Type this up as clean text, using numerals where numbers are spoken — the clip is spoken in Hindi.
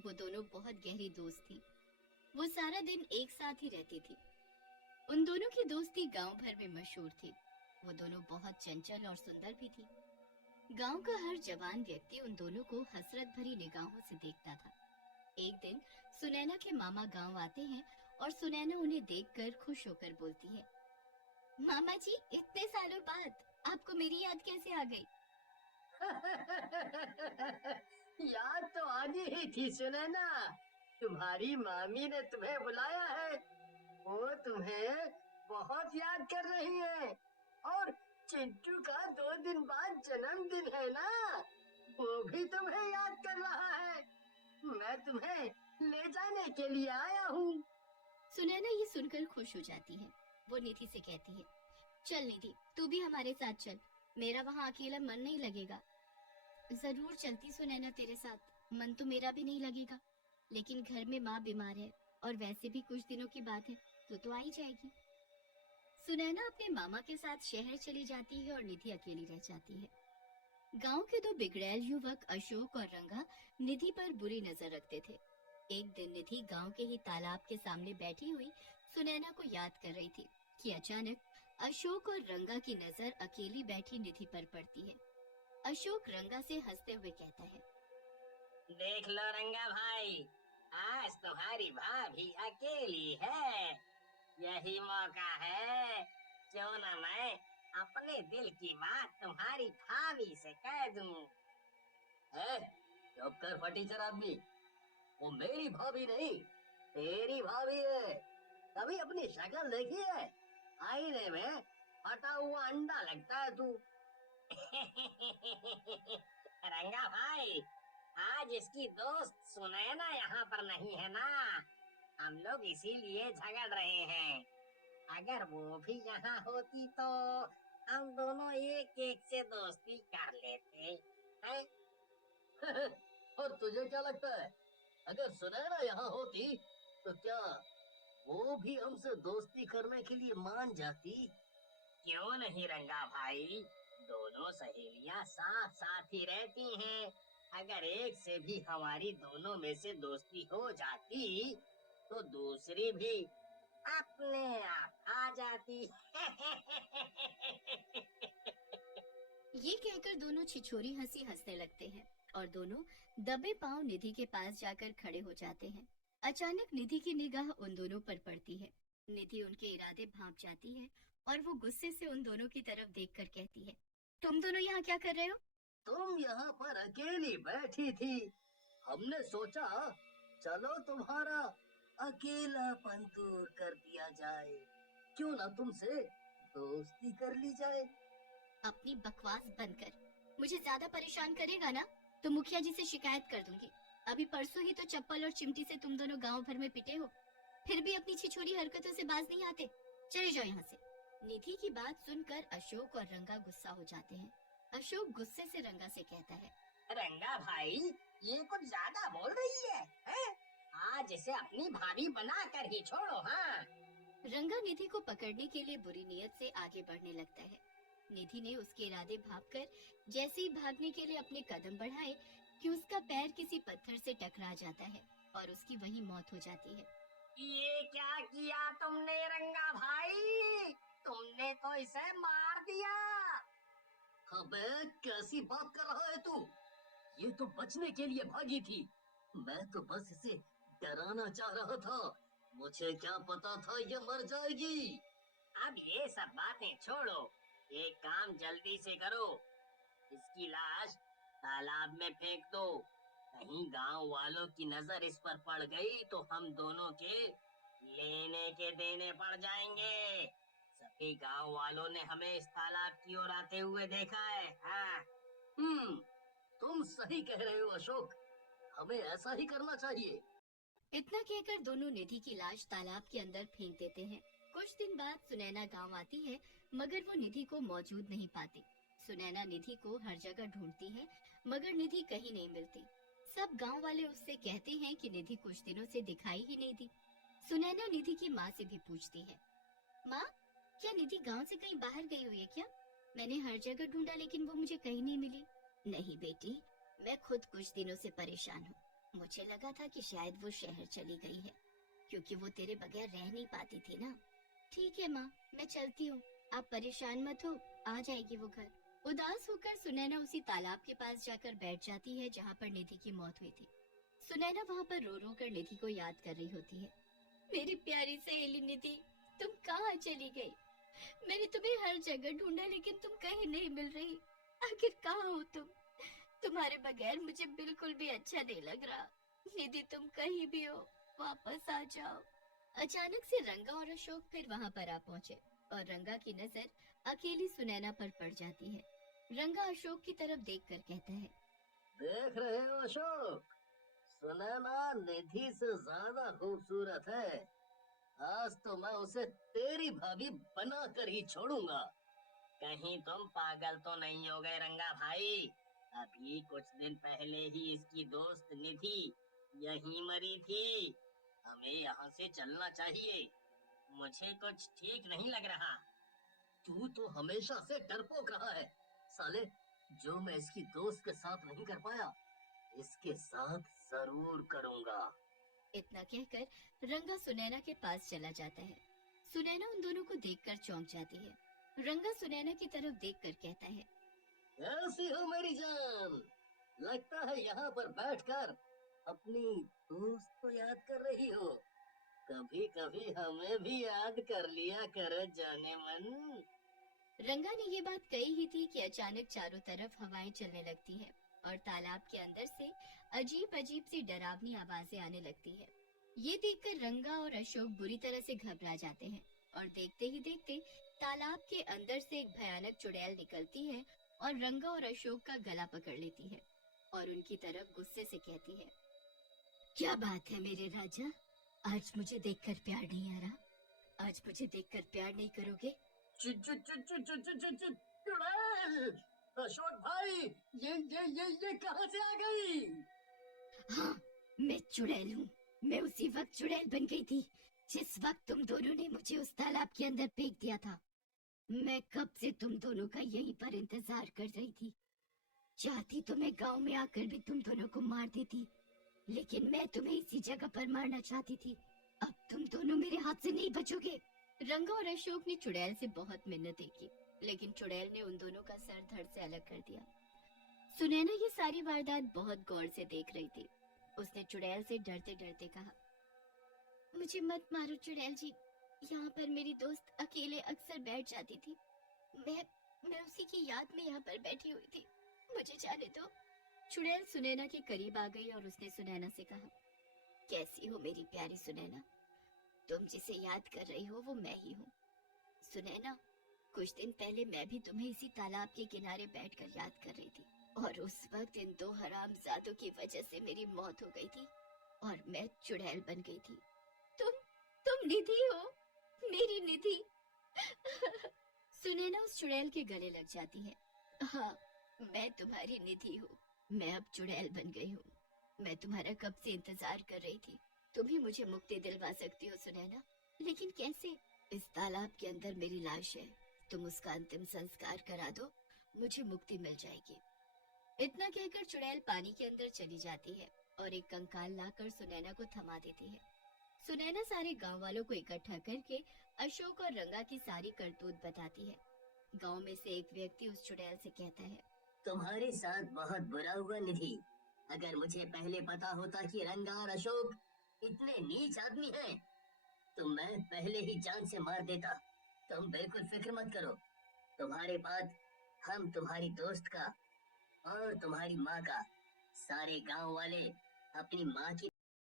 वो दोनों बहुत गहरी दोस्त थी। वो सारा दिन एक साथ ही रहती थी। उन दोनों की दोस्ती गांव भर में मशहूर थी। वो दोनों बहुत चंचल और सुंदर भी थी। गांव का हर जवान व्यक्ति उन दोनों को हसरत भरी निगाहों से देखता था। एक दिन सुनैना के मामा गांव आते हैं और सुनैना उन्हें देखकर खुश होकर बोलती है, मामा जी, इतने सालों बाद आपको मेरी याद कैसे आ गई? याद तो आनी ही थी सुनैना। तुम्हारी मामी ने तुम्हें बुलाया है। वो तुम्हें बहुत याद कर रही है। और चिंटू का 2 दिन बाद जन्मदिन है ना, वो भी तुम्हें याद कर रहा है। मैं तुम्हें ले जाने के लिए आया हूँ। सुनैना ये सुनकर खुश हो जाती है। वो निधि से कहती है, चल निधि, तू भी हमारे साथ चल। मेरा वहाँ अकेला मन नहीं लगेगा। जरूर चलती सुनैना तेरे साथ, मन तो मेरा भी नहीं लगेगा, लेकिन घर में माँ बीमार है और वैसे भी कुछ दिनों की बात है, तो आ ही जाएगी। सुनैना अपने मामा के साथ शहर चली जाती है और निधि अकेली रह जाती है। गांव के दो बिगड़ैल युवक अशोक और रंगा निधि पर बुरी नजर रखते थे। एक दिन निधि गांव के ही तालाब के सामने बैठी हुई सुनैना को याद कर रही थी कि अचानक अशोक और रंगा की नजर अकेली बैठी निधि पर पड़ती है। अशोक रंगा से हंसते हुए कहता है, देख लो रंगा भाई, आज तुम्हारी भाभी अकेली है। यही मौका है क्यों न मैं अपने दिल की बात तुम्हारी भाभी से कह दूं। है, चुप कर फटीचर आदमी। वो मेरी भाभी नहीं, तेरी भाभी है। कभी अपनी शक्ल देखी है? आईने में फटा हुआ अंडा लगता है तू। रंगा भाई, आज इसकी दोस्त सुनैना यहाँ पर नहीं है ना, हम लोग इसीलिए झगड़ रहे हैं। अगर वो भी यहाँ होती तो हम दोनों एक एक से दोस्ती कर लेते हैं। और तुझे क्या लगता है, अगर सुनैना यहाँ होती तो क्या वो भी हमसे दोस्ती करने के लिए मान जाती? क्यों नहीं रंगा भाई, दोनों सहेलियां साथ साथ ही रहती हैं। अगर एक से भी हमारी दोनों में से दोस्ती हो जाती तो दूसरी भी अपने आप आ जाती। ये कहकर दोनों छिछोरी हंसी हंसने लगते हैं और दोनों दबे पांव निधि के पास जाकर खड़े हो जाते हैं। अचानक निधि की निगाह उन दोनों पर पड़ती है। निधि उनके इरादे भांप जाती है और वो गुस्से से उन दोनों की तरफ देखकर कहती है, तुम दोनों यहाँ क्या कर रहे हो? तुम यहाँ पर अकेली बैठी थी, हमने सोचा चलो तुम्हारा अकेलापन दूर कर दिया जाए, क्यों ना तुमसे दोस्ती कर ली जाए। अपनी बकवास बंद कर। मुझे ज्यादा परेशान करेगा ना तो मुखिया जी से शिकायत कर दूंगी। अभी परसों ही तो चप्पल और चिमटी से तुम दोनों गांव भर में पिटे हो, फिर भी अपनी छिछोरी हरकतों से बाज नहीं आते। चले जाओ यहाँ से। निधि की बात सुनकर अशोक और रंगा गुस्सा हो जाते हैं। अशोक गुस्से से रंगा से कहता है, रंगा भाई, ये कुछ ज्यादा बोल रही है? आज इसे अपनी भाभी बना कर ही छोड़ो। हाँ, रंगा निधि को पकड़ने के लिए बुरी नीयत से आगे बढ़ने लगता है। निधि ने उसके इरादे भांपकर जैसे ही भागने के लिए अपने कदम बढ़ाए कि उसका पैर किसी पत्थर से टकरा जाता है और उसकी वहीं मौत हो जाती है। ये क्या किया तुमने रंगा भाई? तुमने तो इसे मार दिया। अबे कैसी बात कर रहा है तू? ये तो बचने के लिए भागी थी। मैं तो बस इसे डराना चाह रहा था। मुझे क्या पता था ये मर जाएगी। अब ये सब बातें छोड़ो, एक काम जल्दी से करो, इसकी लाश तालाब में फेंक दो। कहीं गांव वालों की नजर इस पर पड़ गई तो हम दोनों के लेने के देने पड़ जाएंगे। सभी गांव वालों ने हमें इस तालाब की ओर आते हुए देखा है। हाँ, तुम सही कह रहे हो अशोक, हमें ऐसा ही करना चाहिए। इतना कहकर दोनों निधि की लाश तालाब के अंदर फेंक देते हैं। कुछ दिन बाद सुनैना गांव आती है, मगर वो निधि को मौजूद नहीं पाती। सुनैना निधि को हर जगह ढूंढती है, मगर निधि कहीं नहीं मिलती। सब गांव वाले उससे कहते हैं कि निधि कुछ दिनों से दिखाई ही नहीं दी। सुनैना निधि की माँ से भी पूछती है, माँ, क्या निधि गांव से कहीं बाहर गई हुई है क्या? मैंने हर जगह ढूंढा लेकिन वो मुझे कहीं नहीं मिली। नहीं बेटी, मैं खुद कुछ दिनों से परेशान हूँ। मुझे लगा था कि शायद वो शहर चली गई है, क्योंकि वो तेरे बगैर रह नहीं पाती थी ना। ठीक है माँ, मैं चलती हूँ। आप परेशान मत हो, आ जाएगी वो घर। उदास होकर सुनैना उसी तालाब के पास जाकर बैठ जाती है जहाँ पर निधि की मौत हुई थी। सुनैना वहाँ पर रो रो कर निधि को याद कर रही होती है। मेरी प्यारी सहेली निधि, तुम कहाँ चली गई? मैंने तुम्हें हर जगह ढूंढा, लेकिन तुम कहीं नहीं मिल रही। आखिर कहाँ हो तुम? तुम्हारे बगैर मुझे बिल्कुल भी अच्छा नहीं लग रहा। निधि, तुम कहीं भी हो, वापस आ जाओ। अचानक से रंगा और अशोक फिर वहां पर आ पहुंचे और रंगा की नजर अकेली सुनैना पर पड़ जाती है। रंगा अशोक की तरफ देखकर कहता है, देख रहे हो अशोक, सुनैना निधि से ज्यादा खूबसूरत है। आज तो मैं उसे तेरी भाभी बना कर ही छोड़ूंगा। कहीं तुम पागल तो नहीं हो गए रंगा भाई? अभी कुछ दिन पहले ही इसकी दोस्त निधि यहीं मरी थी। हमें यहाँ से चलना चाहिए। मुझे कुछ ठीक नहीं लग रहा। तू तो हमेशा से डरपोक रहा है साले। जो मैं इसकी दोस्त के साथ नहीं कर पाया, इसके साथ जरूर करूंगा। इतना कहकर रंगा सुनैना के पास चला जाता है। सुनैना उन दोनों को देखकर चौंक जाती है। रंगा सुनैना की तरफ देखकर कहता है, कैसी हो मेरी जान? लगता है यहाँ पर बैठकर अपनी दोस्त को याद कर रही हो। कभी कभी हमें भी याद कर लिया कर जाने मन। रंगा ने ये बात कही ही थी कि अचानक चारों तरफ हवाएं चलने लगती हैं और तालाब के अंदर से अजीब अजीब सी डरावनी आवाजें आने लगती है। ये देखकर रंगा और अशोक बुरी तरह से घबरा जाते हैं और देखते ही देखते तालाब के अंदर से एक भयानक चुड़ैल निकलती है और रंगा और अशोक का गला पकड़ लेती है और उनकी तरफ गुस्से से कहती है, क्या बात है मेरे राजा, आज मुझे देखकर प्यार नहीं आ रहा? आज मुझे देखकर प्यार नहीं करोगे? चुड़ैल! अशोक भाई, ये कहाँ से आ गई? हाँ, मैं चुड़ैल हूँ। मैं उसी वक्त चुड़ैल बन गई थी जिस वक्त तुम दोनों ने मुझे उस तालाब के अंदर फेंक दिया था। मैं कब से तुम दोनों का यहीं पर इंतजार कर रही थी। चाहती तो मैं गांव में आकर भी तुम दोनों को मार देती, लेकिन मैं तुम्हें इसी जगह पर मारना चाहती थी। अब तुम दोनों मेरे हाथ से नहीं बचोगे। रंगा और अशोक ने चुड़ैल से बहुत मिन्नतें की, लेकिन चुड़ैल ने उन दोनों का सर धड़ से अलग कर दिया। सुनैना ये सारी वारदात बहुत गौर से देख रही थी। उसने चुड़ैल से डरते डरते कहा, मुझे मत मारो चुड़ैल जी। यहाँ पर मेरी दोस्त अकेले अक्सर बैठ जाती थी। मैं उसी की याद में यहाँ पर बैठी हुई थी। मुझे जाने दो। चुड़ैल सुनैना के करीब आ गई और उसने सुनैना से कहा, कैसी हो मेरी प्यारी सुनैना? तुम जिसे याद कर रही हो वो मैं ही हूँ। सुनैना, कुछ दिन पहले मैं भी तुम्हें इसी तालाब के किनारे बैठकर याद कर रही थी और उस वक्त इन दो हरामजादों की वजह से मेरी मौत हो गई थी और मैं चुड़ैल बन गई थी। तुम निधि हो, मेरी निधि। सुनैना उस चुड़ैल के गले लग जाती है। हाँ, मैं तुम्हारी निधि हूँ। मैं अब चुड़ैल बन गई हूँ। मैं तुम्हारा कब से इंतजार कर रही थी। तुम ही मुझे मुक्ति दिलवा सकती हो सुनैना, लेकिन कैसे? इस तालाब के अंदर मेरी लाश है, तुम उसका अंतिम संस्कार करा दो, मुझे मुक्ति मिल जाएगी। इतना कहकर चुड़ैल पानी के अंदर चली जाती है और एक कंकाल लाकर सुनैना को थमा देती है। सुनैना सारे गांव वालों को इकट्ठा करके अशोक और रंगा की सारी करतूत बताती है। गांव में से एक व्यक्ति उस चुड़ैल से कहता है, तुम्हारे साथ बहुत बुरा हुआ निधि। अगर मुझे पहले पता होता कि रंगा और अशोक इतने नीच आदमी हैं, तो मैं पहले ही जान से मार देता। तुम बिल्कुल फिक्र मत करो। तुम्हारे बाद हम तुम्हारी दोस्त का और तुम्हारी माँ का, सारे गांव वाले अपनी माँ की